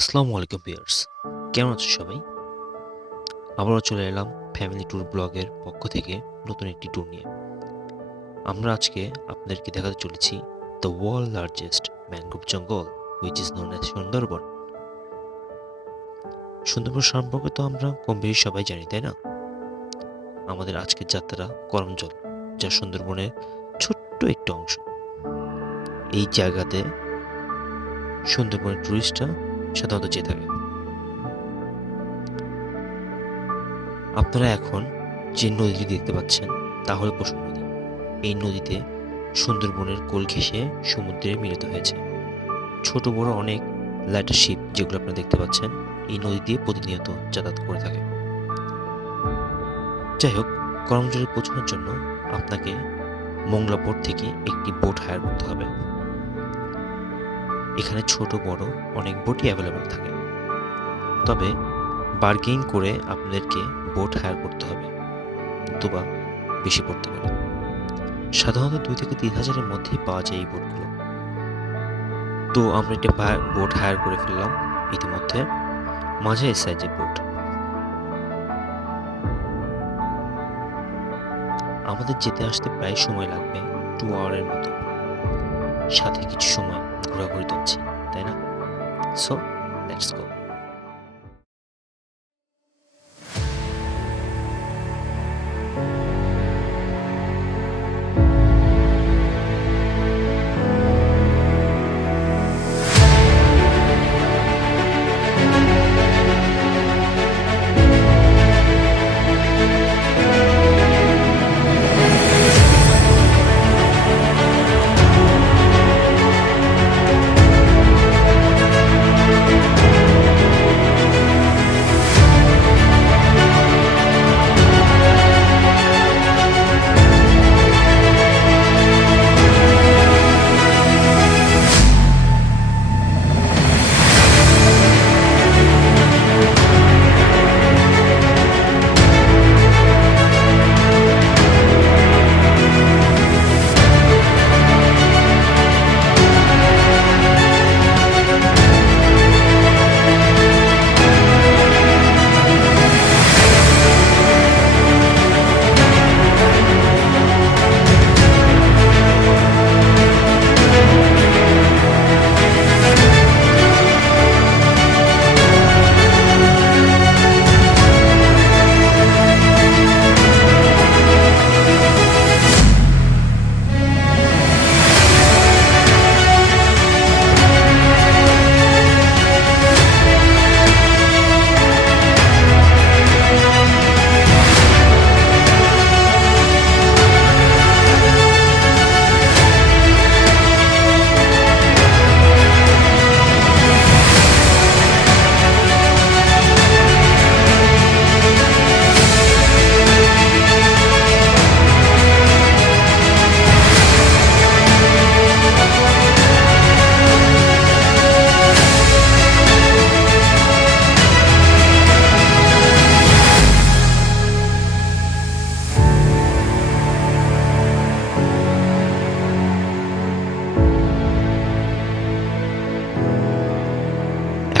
আসসালামু আলাইকুম ভিউয়ার্স, কেমন আছো সবাই? আবারও চলে এলাম ফ্যামিলি ট্যুর ব্লগের পক্ষ থেকে নতুন একটি ট্যুর নিয়ে। আমরা আজকে আপনাদেরকে দেখাতে চলেছি দ্য ওয়ার্ল্ড লার্জেস্ট ম্যানগ্রোভ জঙ্গল which is known as Sundarban. Sundarban সম্পর্কে তো আমরা কম বেশি সবাই জানি, তাই না? আমাদের আজকের যাত্রা করমজল, যা সুন্দরবনের ছোট্ট একটি অংশ। এই জায়গাতে সুন্দরবনের টুরিস্টরা সাধারণত যেয়ে থাকে। আপনারা এখন যে নদীটি দেখতে পাচ্ছেন তা হল পশুর নদী। এই নদীতে সুন্দরবনের কোল ঘেঁষে সমুদ্রে মিলিত হয়েছে। ছোট বড় অনেক লাইটার শিপ, যেগুলো আপনারা দেখতে পাচ্ছেন, এই নদী দিয়ে প্রতিনিয়ত যাতায়াত করে থাকে। যাই হোক, করমজলে পৌঁছানোর জন্য আপনাকে মোংলা পোর্ট থেকে একটি বোট হায়ার করতে হবে। এখানে ছোট বড় অনেক বোটই অ্যাভেলেবেল থাকে, তবে বার্গেইন করে আপনাদেরকে বোট হায়ার করতে হবে, নতুবা বেশি পড়তে পারে। সাধারণত 2 থেকে 3 হাজারের মধ্যেই পাওয়া যায় এই বোটগুলো। তো আমরা একটা বোট হায়ার করে ফেললাম ইতিমধ্যে, মাঝারি সাইজের বোট। আমাদের যেতে আসতে প্রায় সময় লাগবে 2 আওয়ারের মতো, সাথে কিছু সময় ঘোরাঘুরি তো আছে, তাই না? So let's go.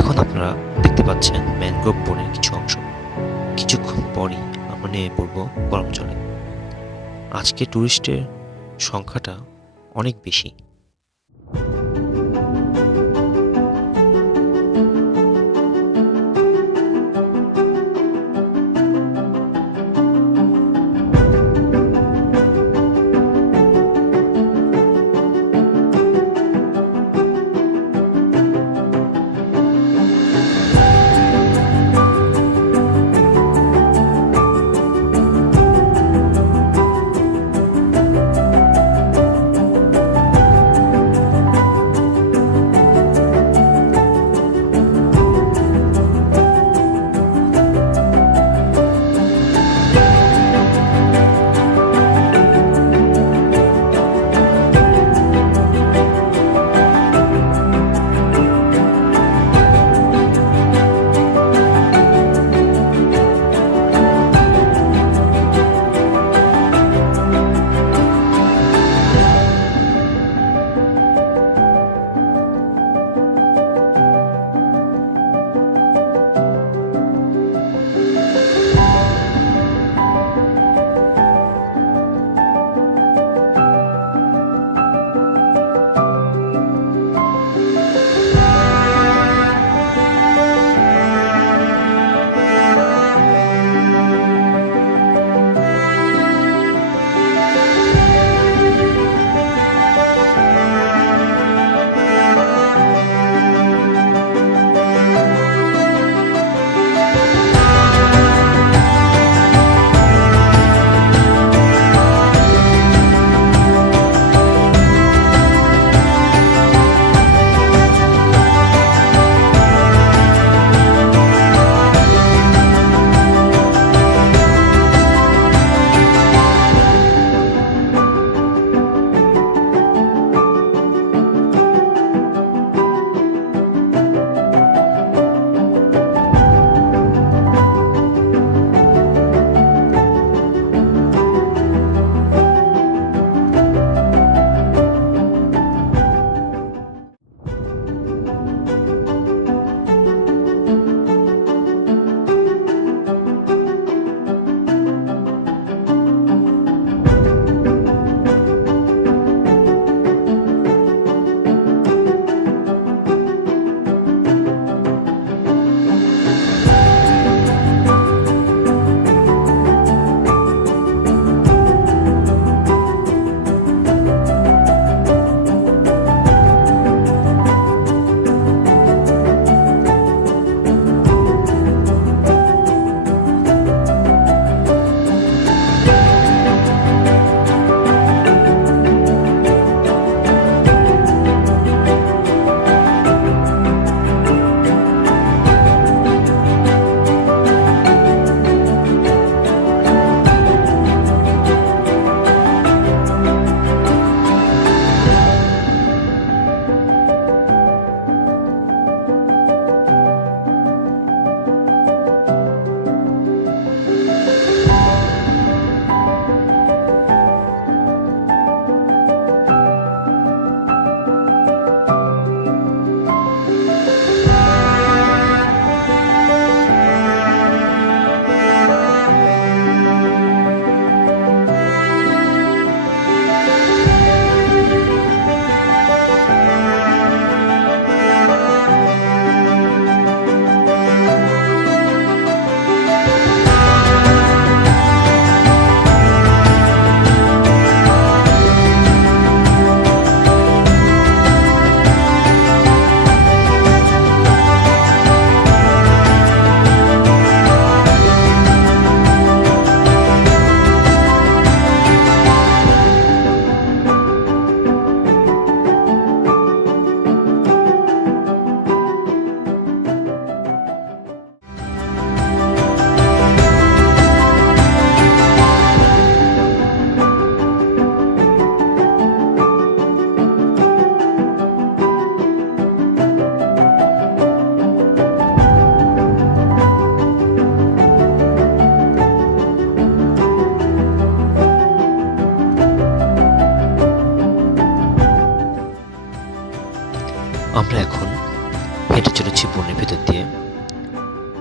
এখন আপনারা দেখতে পাচ্ছেন ম্যানগ্রোভ বনের কিছু অংশ। কিছুক্ষণ পরই আমরা নেমে পড়ব করমজলে। আজকে টুরিস্টের সংখ্যাটা অনেক বেশি।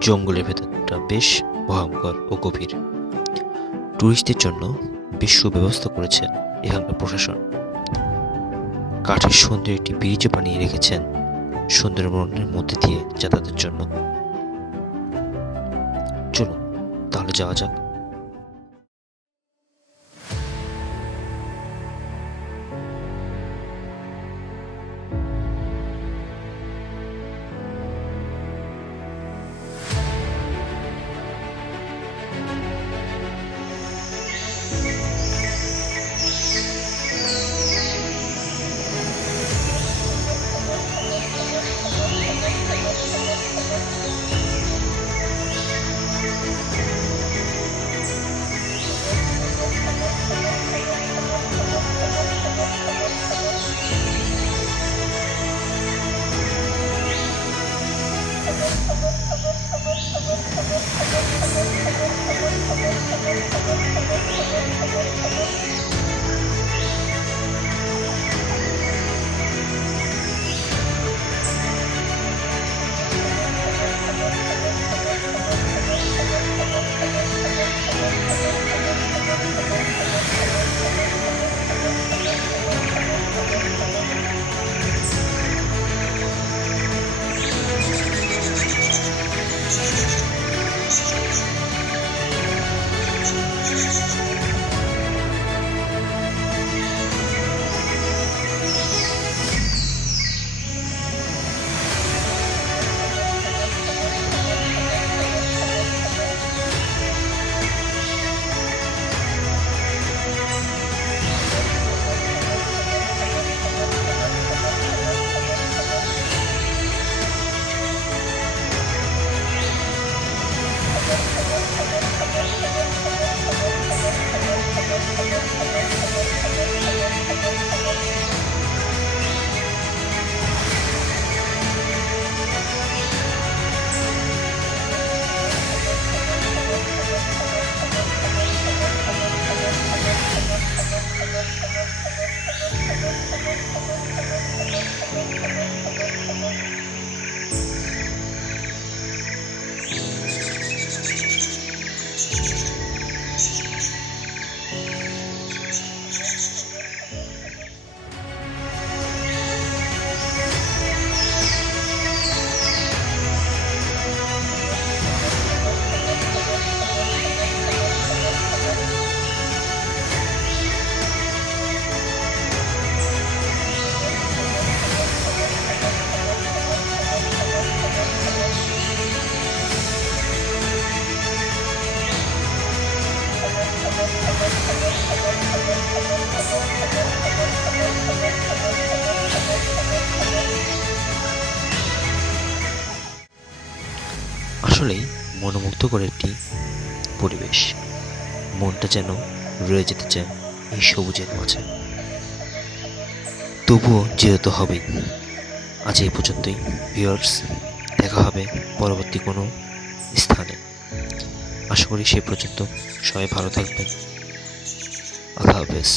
জঙ্গলের ভেতরটা বেশ ভয়ঙ্কর ও গভীর। টুরিস্টদের জন্য বেশ সুব্যবস্থা করেছেন এখানকার প্রশাসন। কাঠের সুন্দর একটি ব্রিজও বানিয়ে রেখেছেন সুন্দরবনের মধ্যে দিয়ে যাতায়াতের জন্য। চলুন তাহলে যাওয়া যাক। আসলেই মনোমুগ্ধকর একটি পরিবেশ। মনটা যেন রয়ে যেতে চায় এই সবুজের মাঝে। তবুও যেতে হবেই। আজ এই পর্যন্তই ভিউয়ার্স, দেখা হবে পরবর্তী কোনো স্থানে। আশা করি সে পর্যন্ত সবাই ভালো থাকবেন। আল্লাহ হাফেজ।